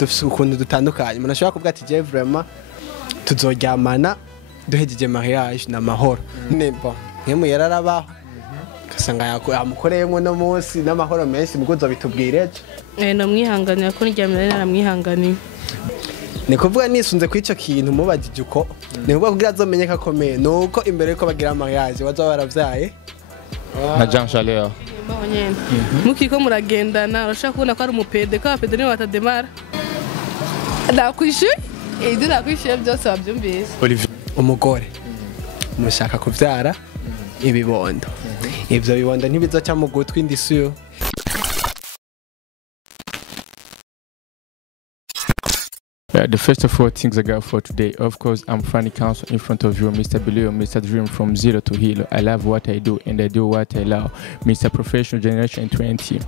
dufite ukuntu dutandukanye umuntu ashobora kuvuga ati je vraiment tuzoryamana duhejeje mariage n'amahoro nemba nkemu yararabaho kasanga yamukoreyemo no munsi n'amahoro menshi muguzo bitubwireje namwihanganira ko n'iryamira naramwihanganiye ni kuvuga nisunze ku ico kintu mubajije uko ni kuvuga kugira azomenye ko akomeye nuko imbere yuko bagira mariage bazoba baravyaye na Jean Chaleur mukiko muragendana urashaka kubona ko ari umupede ko abapede nibo batademara nakwishuye ibyo nakwishuye byose wabyumvise umugore mushaka kuvyara ibibondo ivyo bibondo ntibizoca mu gutwi ndisuyo The first of all things I got for today, of course, I'm Franny Council in front of you, Mr. Beleo, Mr. Dream from zero to hero. I love what I do and I do what I love. Mr. Professional Generation 20.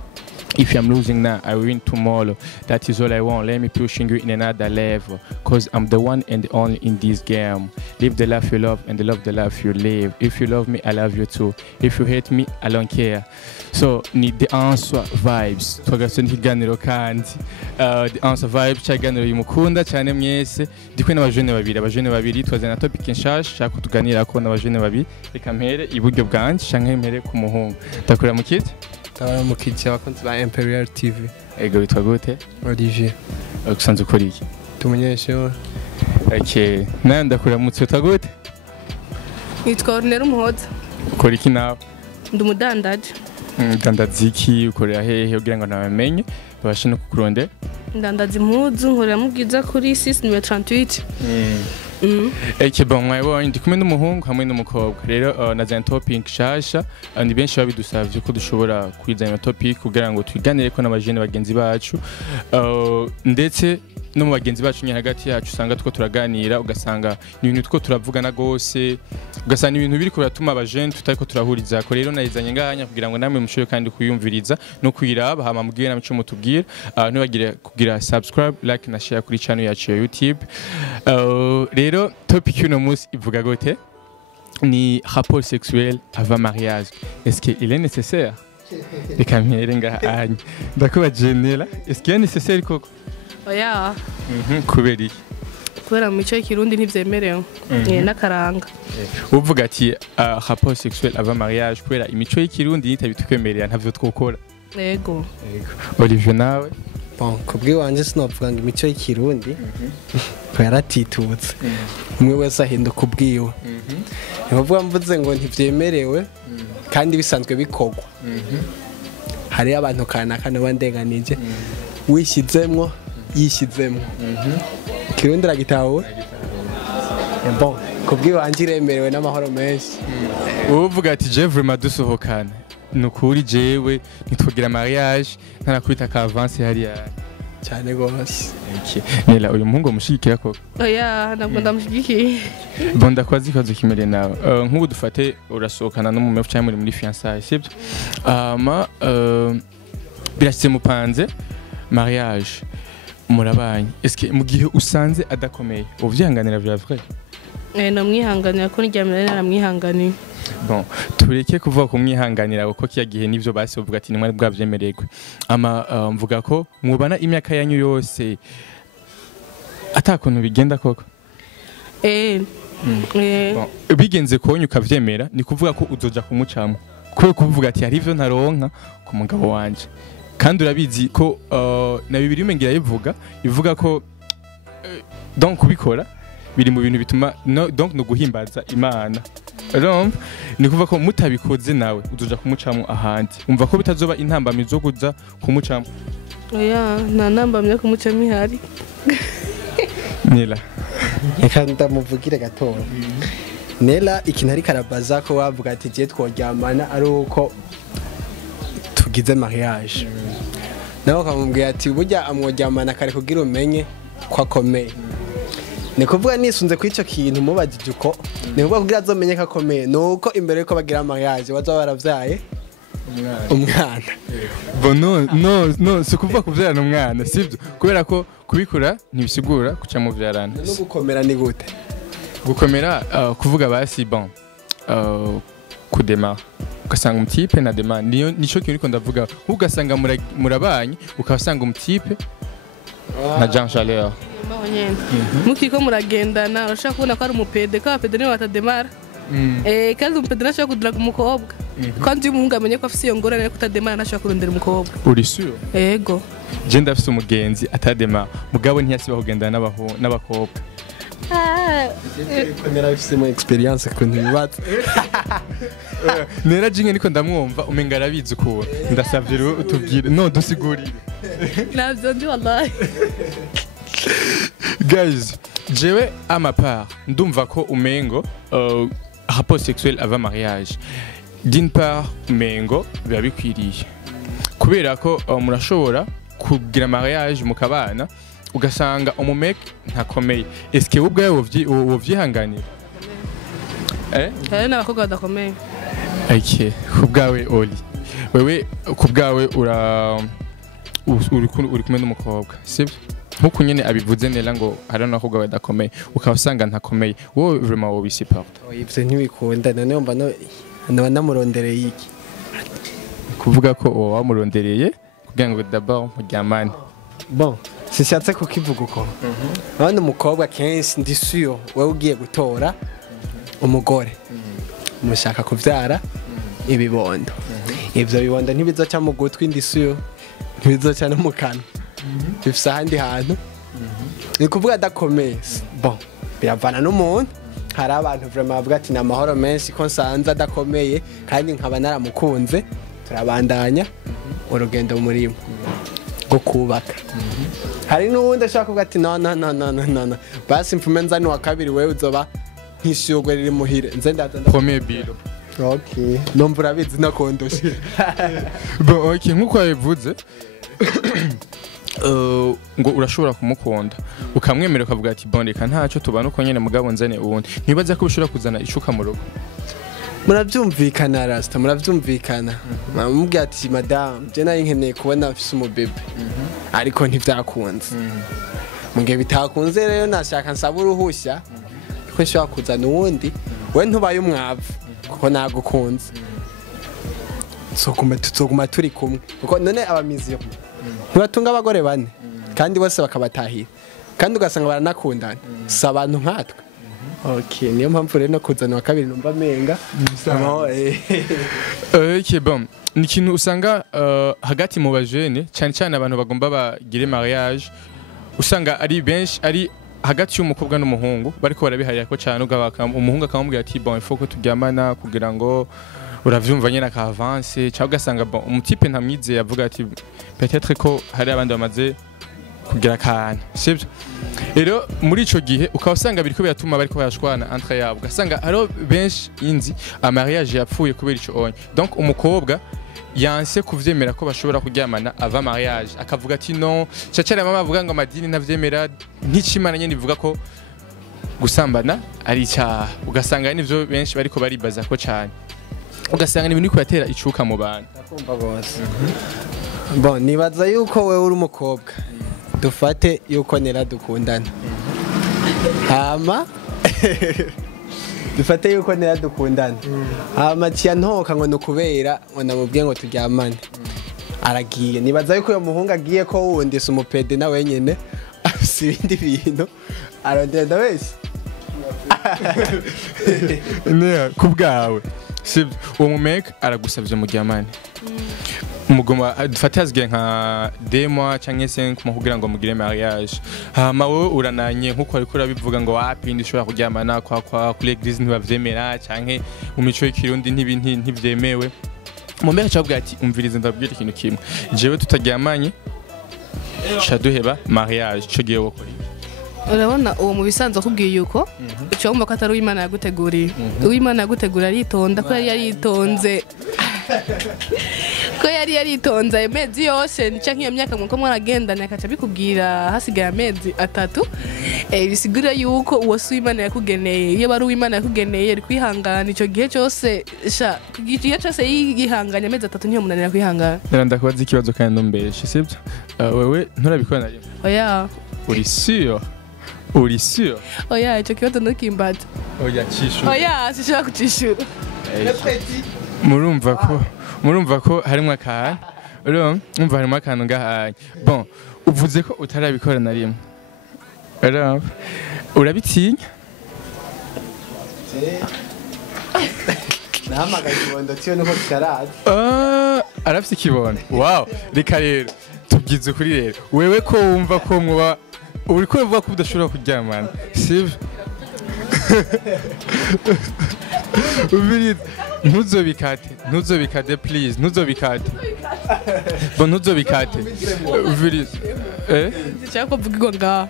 If I'm losing now, I win tomorrow. That is all I want. Let me pushing you in another level. Cause I'm the one and the only in this game. Live the life you love and love the life you live. If you love me, I love you too. If you hate me, I don't care. So need the answer vibes. Twagasoni kiganiro kandi. The answer vibes cyaganiro yimukunda cyane mwese. Ndikwe n'abajene babiri twazana topic nshasha shaka tuganira ko n'abajene babiri. Reka mpere iburyo bwanje canke mpere ku muhungu. Ndakora mu kiti. Tabara mu kiti abakunzi ba Imperial TV. Ego witwa gute? Olivier. Usanzwe ukora iki? Tumunyesheho. Okay. Nawe ndakuramutse utagute? nitwa Ornella Umuhoza. Ukora iki nawe? Ndi umudandaje. Dandaza iki ukorera hehe kugira ngo nabamenye babashe no kukurondera? Ndandaza impuzu nkorera mu Bwiza kuri 6 numero 38. Eke bon mwabonye ndi kumwe n'umuhungu hamwe n'umukobwa rero nazanye topic shasha ni benshi babidusavye ko dushobora kwizana topic kugira ngo twiganire ko n'abajene bagenzi bacu ndetse no mu bagenzi bacu nyine hagati yacu usanga two turaganira ugasanga ni ibintu two turavugana gose ugasanga ibintu biri kuratuma abajene tutariko turahuriza ko rero nayizanye ngahanya kugira ngo namwe mushoye kandi kuyumviriza no kwiraba hama mubwire namwe mutubwira ntibagire kugira subscribe like na share kuri channel yacu ya YouTube rero topic y'uno munsi ivuga gute ni rapport sexuel avant mariage. Est-ce qu'il est nécessaire? Reka mpere ngahanya ndakuba General, est-ce qu'il est nécessaire koko? Oya. Kubera iki? Kubera mu mico y'ikirundi ntivyemerewe n'akaranga. Uvuga ati rapport sexuel avant mariage kubera imico y'ikirundi nitabitwemerera ntavyo twokora. Yego. Olivier nawe? Bon, kubwi wanje sinovuga ngo imico y'ikirundi yaratitutse. Umwe wese ahinduka ubwiwe. Nkuvuga mvuze ngo ntivyemerewe kandi bisanzwe bikogwa. Hari abantu kanaka nabandenganije wishyizemwo yishyizemwo. Kirundi ragitawe. Bon, kubwi wanje iremerewe n'amahoro menshi. Uvuga ati je vraiment dusohokana. Nukuri jewe nitwogira mariage ntanakwita ka avance hariya cyane gose. Nela uyu muhungu mushigikira koko? Oya ntabwo ndamushigikiye. Bonda kwazi kazo kimere nawe. Nk'ubu dufate urasohokana no mu mefu cyangwa muri fiançailles sibyo? Birashitse mupanze mariage murabanye. Est-ce que mu gihe usanze adakomeye uvyanganira vya vrai? Namwihanganira ko n'iryamira naramwihanganiye. Bon, tureke kuvuga ko mwihanganira uko kiya gihe nivyo basi uvuga ati nimwe bwavyemererwe. Ama mvuga ko mwubana imyaka yanyu yose atakuntu bigenda koko. Bigenze konyu ukavyemera ni kuvuga ko uzoja kumucamo. Kwe kuvuga ati hari ivyo ntaronka ku mugabo wanje. Kandi urabizi ko na bibiri mengira ivuga ko donc kubikora biri mu bintu bituma donc no guhimbaza Imana. Urumva ni kuvuga ko mutabikoze nawe uzoja kumucamo ahandi. Umva ko bitazoba intambamye zo kuza kumucamo. Oya nta ntambamye kumucamo ihari. Nela Reka ndamuvugire gatoya. Nela ikintu ari karabaza ko wavuga ati je tworyamana ari uko tugize mariage. Nawe kamubwira ati burya amworyamana kare kugira umenye ko akomeye. Ni kuvuga nisunze ku ico kintu mubajije uko ni kuvuga kugira azomenye ko akomeye nuko imbere yuko bagira mariage bazoba baravyaye umwana. Bon no si kuvuga kuvyarana umwana sibyo kubera ko kubikora ntibisigura kuca mu vyarana. No gukomera ni gute? Gukomera kuvuga basi bon kudema ugasanga umutipe na dema nico kintu niko ndavuga ugasanga murabanye ukasanga umutipe na Jean Chaleur. Mbaho nyene mukiko muragendana urashaka kubona ko ari umupede ko abapede niwe batademara kandi umupede ntashobora kuduraga umukobwa kandi iyo umuhungu amenye ko afise iyo ngorane yo kutademara ntashobora kurondera umukobwa. Uri sûr? Yego Je ndafise umugenzi atademara mugabo ntiyasiba kugendana n'abakobwa. Narafisemo experience kuntu bibatse. Nera jinge niko ndamwumva umenga arabizi ukuntu ndasavye rero utubwire no dusigurire. navyo ndi wallahi. Guys, jewe à ma part ndumva ko umengo rapport sexuel avant mariage. D'une part umengo biba bikwiriye kubera ko murashobora kugira mariage mukabana ugasanga umumeke ntakomeye. Est-ce que ubwawe wovyihanganira? N'abakobwa badakomeye. Okay, kubwawe Oli. Wewe kubwawe uri kumwe n'umukobwa, sibyo? Nkuko nyene abivuze nela ngo hari n'abakobwa badakomeye ukaba usanga ntakomeye. Wowe vraiment wobisiporta? Ivyo ntibikunda none mba no namurondereye iki? Kuvuga ko wamurondereye kugira ngo d'abord muryamane. Bon, sishatse kukivuga uko. Abandi umukobwa kenshi ndi sûr wewe ugiye gutora umugore. Mushaka kuvyara ibibondo. Ivyo bibondo ntibizoca mu gutwi ndi sûr ntibizoca no mu kanwa. Bifise ahandi hantu. Ni kuvuga adakomeye. Bon, biravana n'umuntu. Hari abantu vraiment bavuga ati namahoro menshi ko nsanze adakomeye kandi nkaba naramukunze turabandanya urugendo murimo go kubaka. Hari n'uwundi ashaka kuvuga ati no basi mfume nzani wa kabiri wewe uzoba nk'ishugwe riri muhire nze ndaza Premier biro. Okay, numva urabizi nakondoshe. Bon, okay, nkuko yabivuze ngo urashobora kumukunda ukamwemera ukavuga ati bon reka ntacyo tubana uko nyene mugabo nzane uwundi. Nibaza ko ushobora kuzana icuka mu rugo. Muravyumvikana Rasta, muravyumvikana. Mumubwira ati madame, je nari nkeneye kubona afise umubebe. Ariko ntivyakunze. Mugihe bitakunze rero nashaka nsaba uruhushya ko nshobora kuzana uwundi, we ntubaye umwavu kuko nagukunze. Tuzoguma turi kumwe. Kuko none abamizi yo ntibatunga abagore bane kandi bose bakabatahira kandi ugasanga baranakundana si abantu nkatwe. Okay, niyo mpamvu rero no kuzana wa kabiri numva menga. Okay, bon, ni ikintu usanga hagati mu bajene cyane cyane abantu bagomba bagire mariage usanga ari benshi ari hagati y'umukobwa n'umuhungu bariko barabiharira ko cyane ugabaka umuhungu akamubwira ati bon il faut ko turyamana kugira ngo uravyumva nyene ka avance cyangwa ugasanga bon umutipe ntamwizeye avuga ati peut-être ko hari abandi bamaze kugira kana, sibyo? Rero muri ico gihe ukaba usanga biriko biratuma bariko barashwana entre yabo ugasanga haro benshi inzi amariage yapfuye kubera ico onye. Donc umukobwa yanse kuvyemera ko bashobora kuryamana ava mariage akavuga ati non cacare mama avuga ngo amadini navyemera nk'icimana nyene ivuga ko gusambana ari icyaha ugasanga nivyo benshi bariko baribaza ko cyane ugasanga ni ibintu kubatera icuka mu bantu. Nakumva gose. Bon, nibaza yuko wewe uri umukobwa dufate yuko nera dukundana. Hama dufate yuko nera dukundana. Hama cyantoka ngo nukubera ngo namubwiye ngo turyamane. Aragiye. Nibaza yuko uyo muhungu agiye ko wundi se umupede na wenyene afise ibindi bintu arondera wese. Ne kubgawe. Sibyo uwo mumeke aragusavye mu ryamane. Umugoma dufate hazgiye nka 2 mois cyangwa 5 mois kugira ngo mugire mariage. Hama wowe urananye nkuko ariko urabivuga ngo wapi ndishobora kuryamana kwa kuri eglise ntibavyemera cyangwa mu mico y'ikirundi ntivyemewe. Mumeke cyabwa ati umvirize ndabwira ikintu kimwe. Jewe tutaryamanye shaduheba mariage cyo giye wokora. Urabona uwo mu bisanzwe akubwiye yuko icyo wumva ko atari uw'Imana yaguteguriye. Uw'Imana yagutegura aritonda ko yari yaritonze. Ko yari yaritonze amezi yose cyangwa iyo myaka muko mwaragendana akaca bikubwira hasigaye amezi 3 bisigura yuko uwo si Imana yakugeneye. Iyo bari uw'Imana yakugeneye ari kwihangana icyo gihe cyose igihe cyose yihanganya amezi 3 niyo munanira kwihangana. Ndakubaza ikibazo kandi ndombeshe, sibyo? Wewe nturabikora nayo? Oya. Uri sûr? Uri sûr? Oya, icyo kibazo ntukimbata. Oya cishura. Oya, sishobora kucishura. Murumva ko harimo akantu. Urumva harimo akantu ngahanye. Bon, uvuze ko utarabikora na rimwe urabitinya nahamagaye ikibondo cyo nuko kitaraza arafite ikibondo wow reka rero tubyize ukuri rero wewe ko wumva ko muba uri ko uvuga ko udashobora kuryamana sivyo ntuzobikate please ntuzobikate nshaka kuvuga ngaho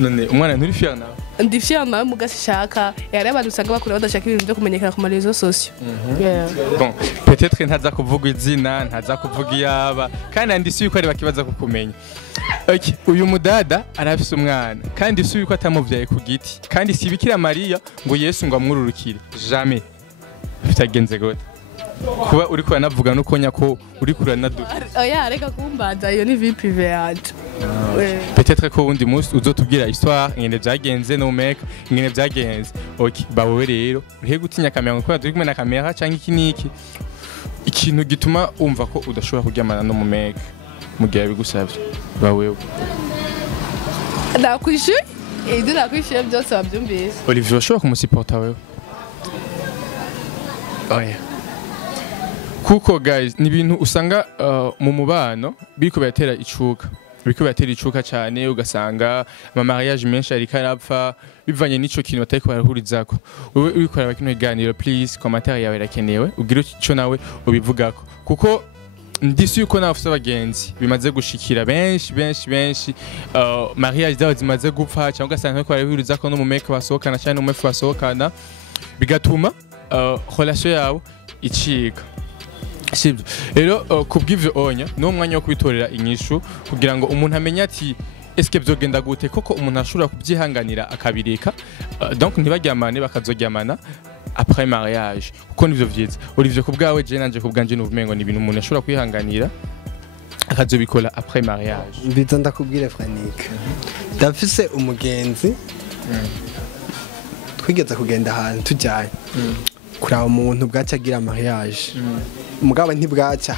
none umwana nturi fier nawe ndi fier nawe mugashaka yari abantu usanga bakora badashaka ibintu byo kumenyekana ku marezo sociaux bon peut-être ntaza kuvuga izina ntaza kuvuga iyaba kandi andisi yuko ari bakibaza kukumenya okay uyu mudada arafise umwana kandi si yuko atamuvyaye ku giti kandi si bikira Maria ngo Yesu ngo amwururukire jamais bitagenze gute kuba uri ko navuga nuko nyako uri kuranadu oya reka kumbaza iyo ni vie privée yacu peut-être ko undi munsi uzotubwira histoire ingene byagenze no make ingene byagenze okay bawe rero urihe gutinya kamera ngo turi kumwe na kamera cyangwa iki niki ikintu gituma umva ko udashobora kuryamana no mu make mu gihe bigusabye bawe nakwishuye ibyo nakwishuye byose babyumvise Olivier ushobora kumusiporta wewe oya kuko guys ni ibintu usanga mu mubano biriko biratera icuka cyane ugasanga ama mariage menshi ari karapfa bivanye n'ico kintu batari barahurizako wewe uri kuraba kino kiganiro please commentaire yawe irakenewe ugira ico nawe ubivugako kuko ndisi yuko nawe ufite abagenzi bimaze gushikira benshi mariage zabo zimaze gupfa cyangwa ugasanga ariko barahurizako no mu make basohokana cyane no mu mefu basohokana bigatuma relation yabo icika sibyo rero kubw'ivyo onya no mwanya wo kubitorera inyishu kugira ngo umuntu amenye ati eske byogenda gute koko umuntu ashobora kubyihanganira akabireka donc ntibaryamane bakazoryamana après mariage kuko nivyo vyiza Olivier kubwawe je nanje kubganje n'ubumengo ni ibintu umuntu ashobora kwihanganira akazobikora après mariage mbiza ndakubwire Franike ndafise umugenzi twigeze kugenda ahantu tujyanye kuraba umuntu bwaca agira mariage mugabo ntibwaca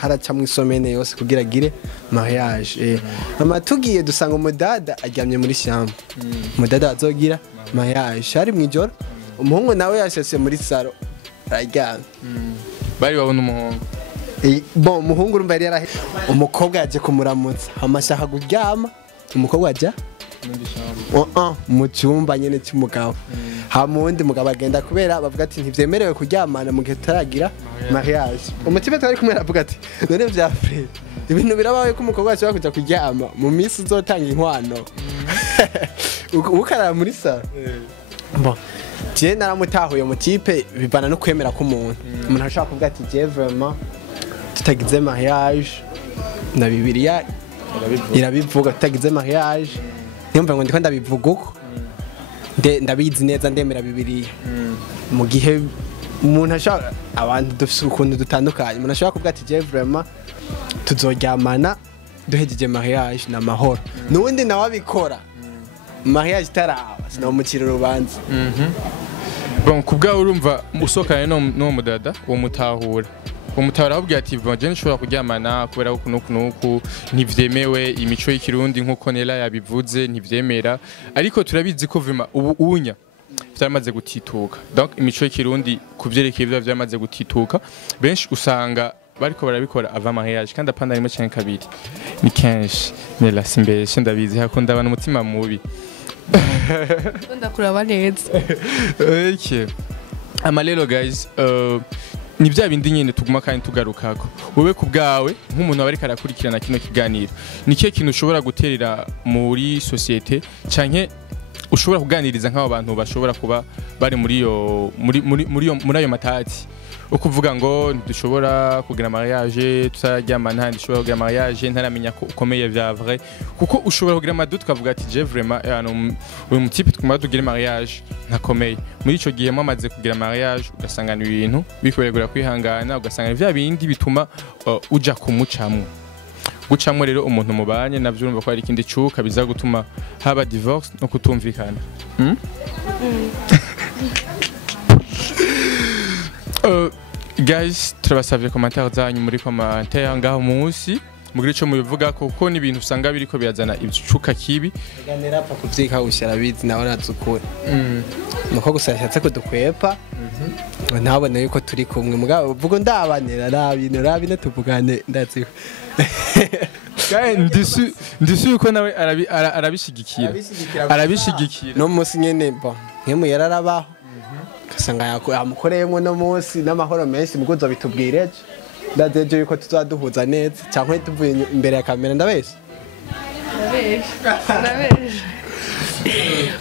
haraca mu isomene yose kugira agire mariage mama tugiye dusanga umudada aryamye muri shyamba umudada azogira mariage hari mu ijoro umuhungu nawe yashese muri saro araryamye bari babona umuhungu bon umuhungu urumva yari yarahe umukobwa yaje kumuramutsa amashaka kuryama umukobwa ajya mu cyumba nyene cy'umugabo hamundi mugabo agenda kubera bavuga ati ntivyemerewe kuryamana mu gihe taragira mariage umutima twari kumwe aravuga ati none vya frère ibintu birabaye ko umukobwa ashobora kuja kuryama mu minsi uzotanga inkwano ukarara muri saro bon je naramutahuye mu type bivana no kwemera ko umuntu ashobora kuvuga ati je vraiment tutagize mariage na bibiliya irabivuga tutagize mariage nyumva ngo ndiko ndabivuga uko ndabizi neza ndemera bibiliya mu gihe umuntu ashaka abantu dufite ukuntu dutandukanye umuntu ashobora kuvuga ati je vraiment tuzoryamana duhejeje mariage na mahoro nubundi nawe abikora mariage taraba sinamukira urubanza bon kubwa urumva usokanye no mudada wo mutahura umutara ahubwo ati je nshobora kuryamana kubera ko nuku ntivyemewe imico y'ikirundi nkuko Nela yabivuze ntivyemera ariko turabizi ko vima ubu unya byamaze gutituka donc imico y'ikirundi kuvyerekeye byo byamaze gutituka benshi usanga bariko barabikora ava mariage kandi apanda rimwe cyane kabiri ni kenshi Nela simbeshe ndabizi hakunda abantu umutima mubi ndakuraba neza okay amalelo guys ni bya bindi nyene tuguma kandi tugarukako wewe kubgawe nk'umuntu abari karakurikirana kino kiganiro nikiye kintu ushobora guterera muri societe canke ushobora kuganiriza nk'abo bantu bashobora kuba bari muri ayo matati ukuvuga ngo dushobora kugira mariage tutaryamana dushobora kugira mariage ntaramenya ko ukomeye vya vrai kuko ushobora kugira amadut ukavuga ati je vraiment uyu mutipe twuma tugira mariage ntakomeye muri ico gihe mwamaze kugira mariage ugasangana ibintu bikuregura kwihangana ugasangana vya bindi bituma uja kumucamwe gucamwe rero umuntu mubanye navyo urumva ko ari ikindi cuka biza gutuma haba divorce no kutumvikana guys turabasavye commentaire zanyu muri commentaire ngaho munsi mugire ico mubivuga kuko ni ibintu usanga biriko birazana icuka kibi ganera pa kuvyika ushara bizi nawe nazukura nuko gusa yashatse kudukwepa ntabone yuko turi kumwe mugabo vuga ndabanera rabino tuvugane ndazi ndisi yuko nawe arabishigikira no musi nyene bo nkemu yararabaho kasanga yamukoreyemo no musi n'amahoro menshi muguzo bitubwireje ndadeje yuko tuzaduhuza neza cyangwa tuvuye imbere ya kamera ndabeshe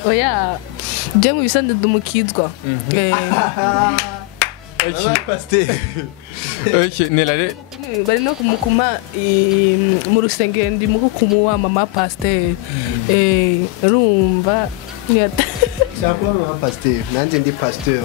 oya je mu bisande dumukizwa okay nelare bari no kumukuma mu rusengero ndi mu kumuwa mama pasteur rumva cyangwa mama pasteur nanje ndi pasteur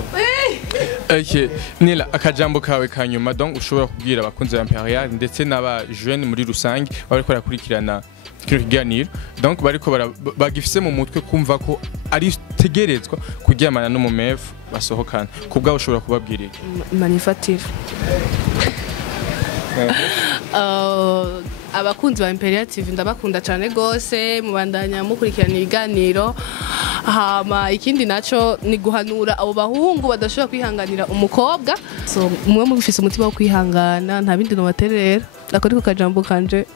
okay nela akajambo kawe kanyuma donc ushobora kubwira abakunzi ba Imperial ndetse n'aba jeune muri rusange bariko barakurikirana kino kiganiro donc bariko bagifise mu mutwe kumva ko ari tegerezwa kuryamana n'umumefu basohokana kubwa ushobora kubabwirira manifative abakunzi ba Imperial TV ndabakunda cyane gose mubandanya mukurikirana ibiganiro hama ikindi naco ni guhanura abo bahungu badashobora kwihanganira umukobwa so mwe mufise umutima wo kwihangana nta bindi no baterera akori ko kajambo kanje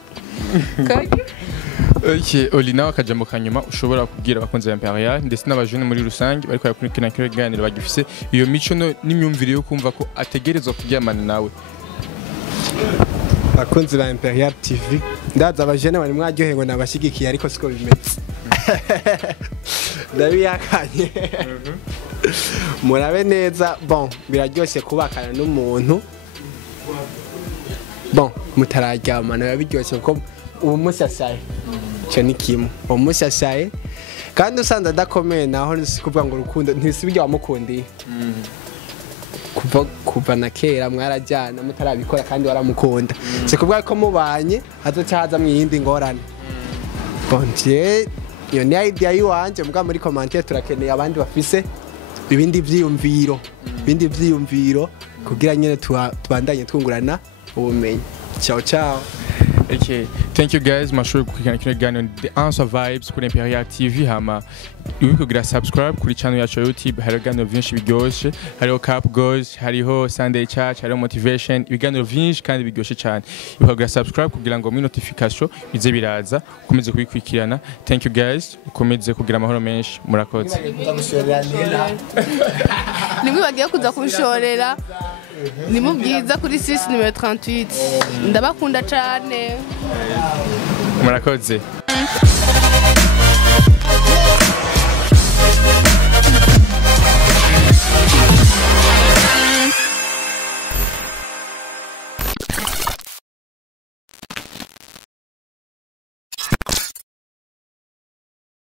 okay Olina akajambo kanyuma ushobora kubwira abakunzi ba Imperial ndetse n'abajene muri rusange bariko yakurikirana kino kiganiro bagifise iyo mico n'imyumvire yo kumva ko ategerezwa kuryamana nawe bakunzi ba Imperial TV ndaza abajene bari mwaryohewe nabashigikiye ariko siko bimeze ndabiyakanye murabe neza bon biraryoshe kubakana n'umuntu bon mutararyamana biba ko ubu mushashaye cyo ni kimwe ubu mushashaye kandi usanze adakomeye naho sikuvuga ngo urukundo ntisibyo wamukundiye kuva na kera mwarajyana mutarabikora kandi waramukunda sikuvuga ko mubanye hazoca haza mu yindi ngorane bon iyo ni idea yiwanje mbwa muri commentaire turakeneye abandi bafise ibindi vyiyumviro kugira nyene tubandanye twungurana ubumenyi ciao ciao. Okay, thank you guys. Mashuri kukurikirana kino kiganiro The Answer Vibes kuri Imperial TV hama ubikugira subscribe kuri channel yacu ya YouTube hari ibiganiro byinshi biryoshe hariho Cap Goes hariho Sunday Church hariho Motivation ibiganiro byinshi kandi biryoshe cyane ubikugira subscribe kugira ngo mu notification bize biraza ukomeze kubikurikirana. Thank you guys ukomeze kugira amahoro menshi murakoze nimwe bagiye kuza kunshorera nimubwiza kuri 6 numero 38 ndabakunda cyane murakoze.